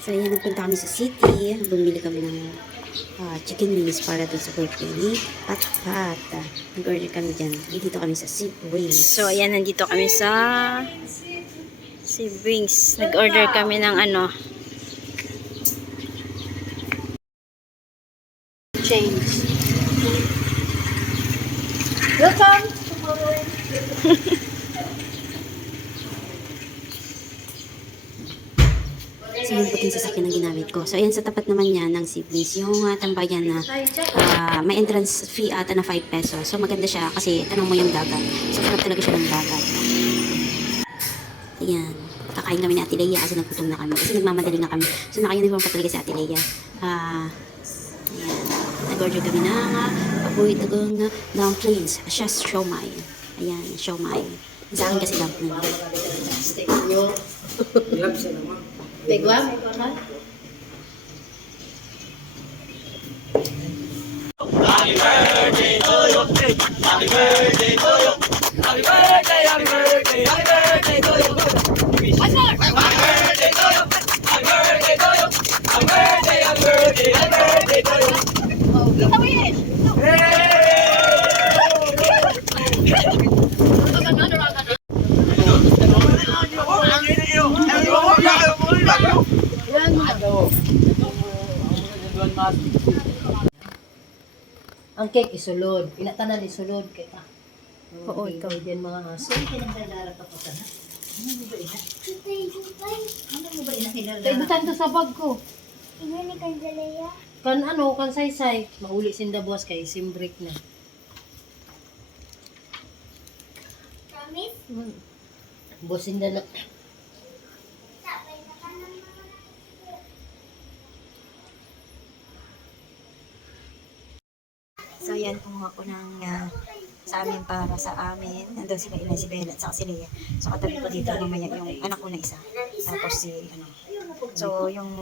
So, ayan, nagpunta kami sa city. Bumili kami ng chicken wings para doon sa birthday ni Pat. Nag-order kami dyan. Dito kami sa Sip Wings. So, ayan, nandito kami sa Sip Wings. Nag-order kami ng ano, change. Welcome! So, yung puting sasakyan ang ginamit ko. So, ayan, sa tapat naman niya ng Siblis, yung tambayan na may entrance fee ata na 5 pesos. So, maganda siya kasi tanong mo yung dagat. So, sarap talaga siya ng dagat. Ayan. Kakain kami ni Ate Leia kasi nagputom na kami. Kasi nagmamadali na kami. So, naka-uniform pa talaga si Ate Leia. Ayan. Nag-order kami ng paborito kong dumplings. Siya, siomai. Ayan, siomai. Sa akin kasi dumpling. Steak nyo. Bigwam? Happy birthday to you. Happy birthday to you. Happy birthday, happy birthday, happy birthday to you. One more. Happy birthday to you. Happy birthday to you. Happy birthday, happy birthday, happy birthday to you. Kita mo yun. Ang cake isulod. Pinatanan isulod kita. Oo, ito. Din mga aso. Pinagdadara pa ka na. Ano mo ba ina? Ano mo ba ina kinala? Kaya butan to sa bag ko. Ini ni Kanjalaya. Kan ano, kan saysay. Mauli sinda buwas kay simbrik na. Promise? Buwas sinda na. Sabay na ka ng mga So, yan, kumuha ko ng sa amin para sa amin. Nandun sila Ina, si Bella, at saka si Lea. So, katabi ko dito mamaya yung anak ko na isa. Tapos si, ano. So, yung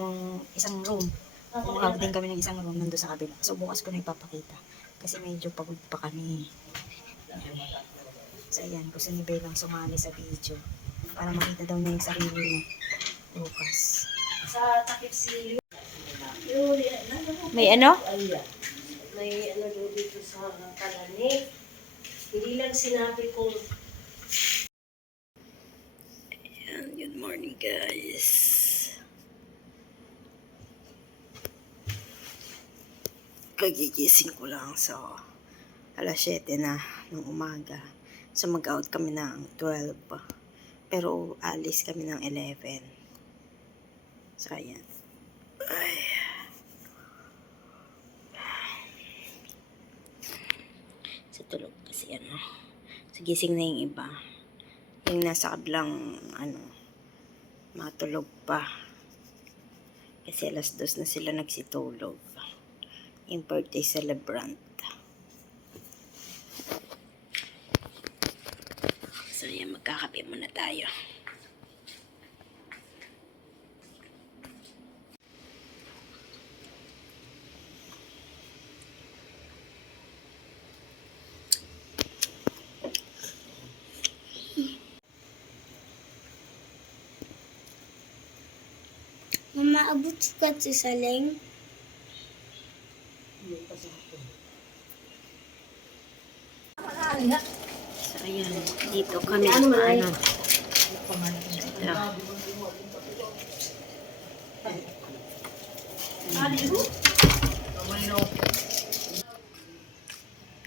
isang room. Kumuha din kami ng isang room nandun sa kabila. So, bukas ko na ipapakita. Kasi medyo pagod pa kami. Ayan. So, ayan. Gusto ni Bella sumali sa video. Para makita daw niya yung sarili niya. Bukas. Sa takip si May ano? may ano doon dito sa Kalani. Hindi lang sinabi kong Ayan, good morning guys. Kagigising ko lang, so alas 7 na ng umaga. So mag-out kami ng 12. Pero alis kami ng 11. So ayan. Ay. Sa tulog kasi ano. So gising na yung iba. Yung nasa kablang ano, matulog pa. Kasi alas 2 na sila nagsitulog. Yung birthday celebrant. So yan, magkakape muna tayo. Mama, abot ka si Saleng. So ayan, dito kami sa ano. Ito.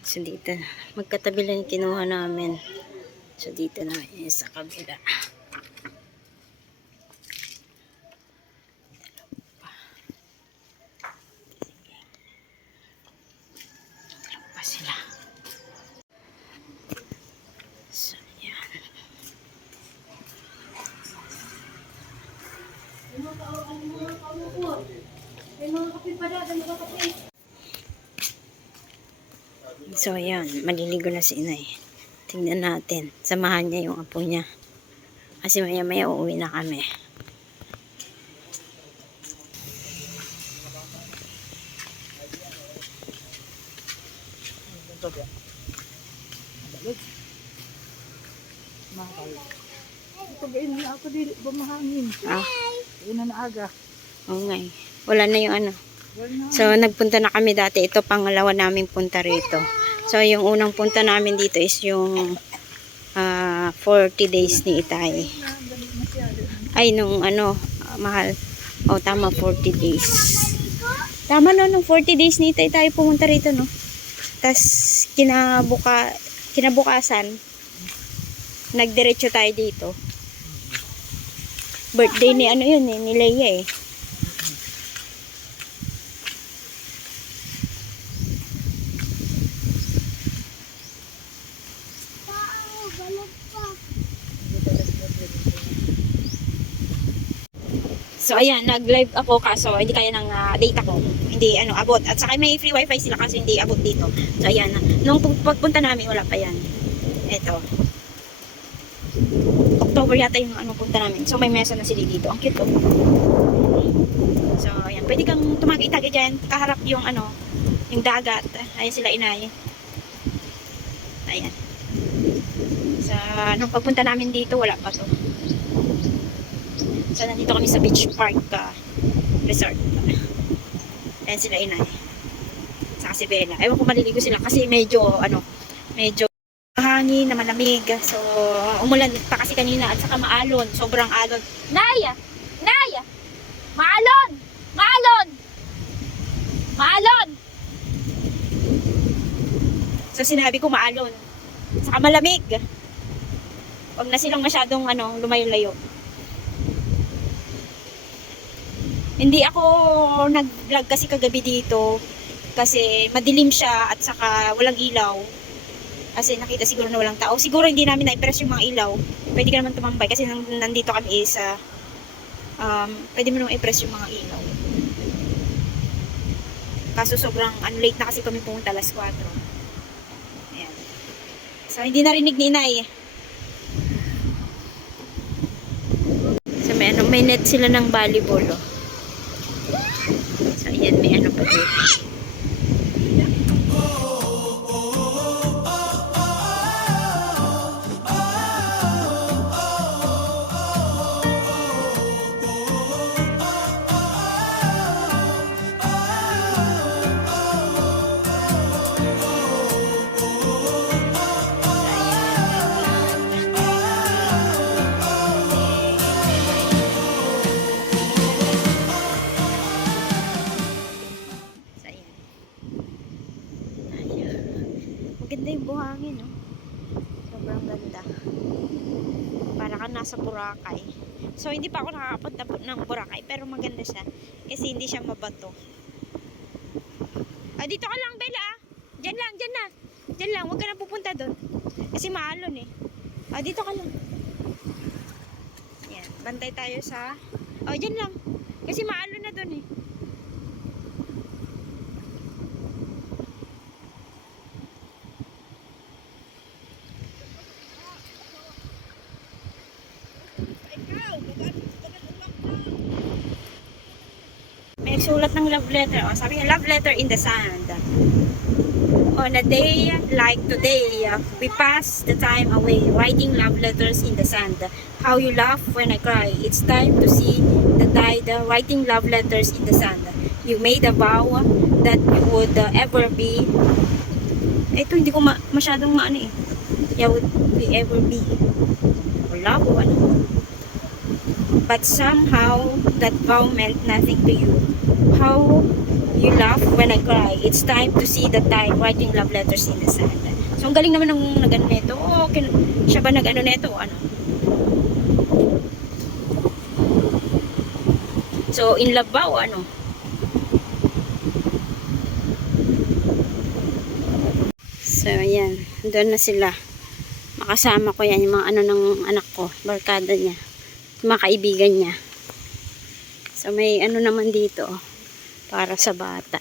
So dito, magkatabi lang yung kinuha namin. So dito na sa kabila. Pa sila. So yan. So yan, maliligo na si Inay. Tingnan natin. Samahan niya yung apo niya. Kasi maya maya uuwi na kami. Pag-in na ako dili ba mahangin? Ah, Yun na naaga. Oo nga eh. Wala na yung ano. So, nagpunta na kami dati. Ito, pangalawa naming punta rito. So, yung unang punta namin dito is yung 40 days ni Itay. Ay, nung ano, mahal. O, tama, 40 days. Tama no, nung 40 days ni Itay tayo pumunta rito, no? Tapos, kinabukasan, nagdiretso tayo dito. Birthday ni ano yun eh, ni Leia eh. So ayan, nag-live ako kaso hindi kaya ng data ko. Hindi ano abot. At saka may free wifi sila kasi hindi abot dito. So ayan, nung pagpunta namin wala pa yan. Ito. October yata yung ano punta namin. So may mesa na sila dito. Ang cute oh. So ayan, pwede kang tumagi-tagi diyan, kaharap yung ano, yung dagat. Ayan sila inay. Ayan. Sa nung pagpunta namin dito wala pa to. So, nandito kami sa Beach Park Resort. Ayan sila inay. Saka si Bella. Ewan ko maliligo sila kasi medyo, medyo hangin na malamig. So, umulan pa kasi kanina at saka maalon. Sobrang alon. Naya! Naya! Maalon! Maalon! Maalon! So, sinabi ko maalon. Saka malamig. Huwag na silang masyadong lumayo-layo. Hindi ako nag-vlog kasi kagabi dito kasi madilim siya at saka walang ilaw. Kasi nakita siguro na walang tao. Siguro hindi namin na-press yung mga ilaw. Pwede ka naman tumambay kasi nandito kami is pwede mo naman i-press yung mga ilaw. Kaso sobrang late na kasi kami pumunta alas 4. Ayan. So hindi narinig ni Inay. So may net sila ng volleyball oh. So, ayan, may ano pa dito. Maganda yung buhangin, no? Sobrang ganda. Para ka nasa Boracay. So, hindi pa ako nakakapunta ng Boracay, pero maganda siya. Kasi hindi siya mabato. Ah, dito ka lang, Bella, ah. Diyan lang, diyan na. Diyan lang, huwag ka na pupunta doon. Kasi maalon, eh. Ah, dito ka lang. Yan, bantay tayo sa... Oh, diyan lang. Kasi maalon na doon, eh. May sulat ng love letter. Oh, sabi niya, love letter in the sand. On a day like today, we pass the time away writing love letters in the sand. How you laugh when I cry. It's time to see the tide writing love letters in the sand. You made a vow that you would ever be. Ito hindi ko masyadong maano eh. You would ever be. Wala po ano. But somehow that vow meant nothing to you. How you laugh when I cry. It's time to see the tide writing love letters in the sand. So, ang galing naman ng nag-ano neto. Oh, siya ba nag-ano neto? Ano? So, in love ba o ano? So, ayan. Doon na sila. Makasama ko yan. Yung mga ano ng anak ko. Barkada niya. Yung mga kaibigan niya. So, may ano naman dito. Para sa bata.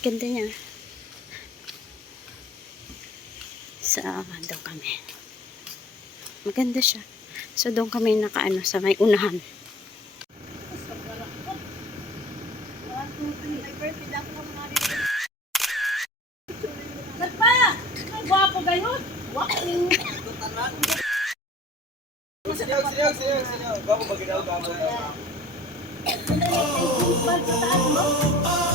Ganda niya. So, doon kami. Maganda siya. So, doon kami nakaano sa may unahan. Nagpa! Ang gwapo gayon! Wapo! Sinyaw. Bago ba ginawa ka mo? Ay, yung bag sa taas mo?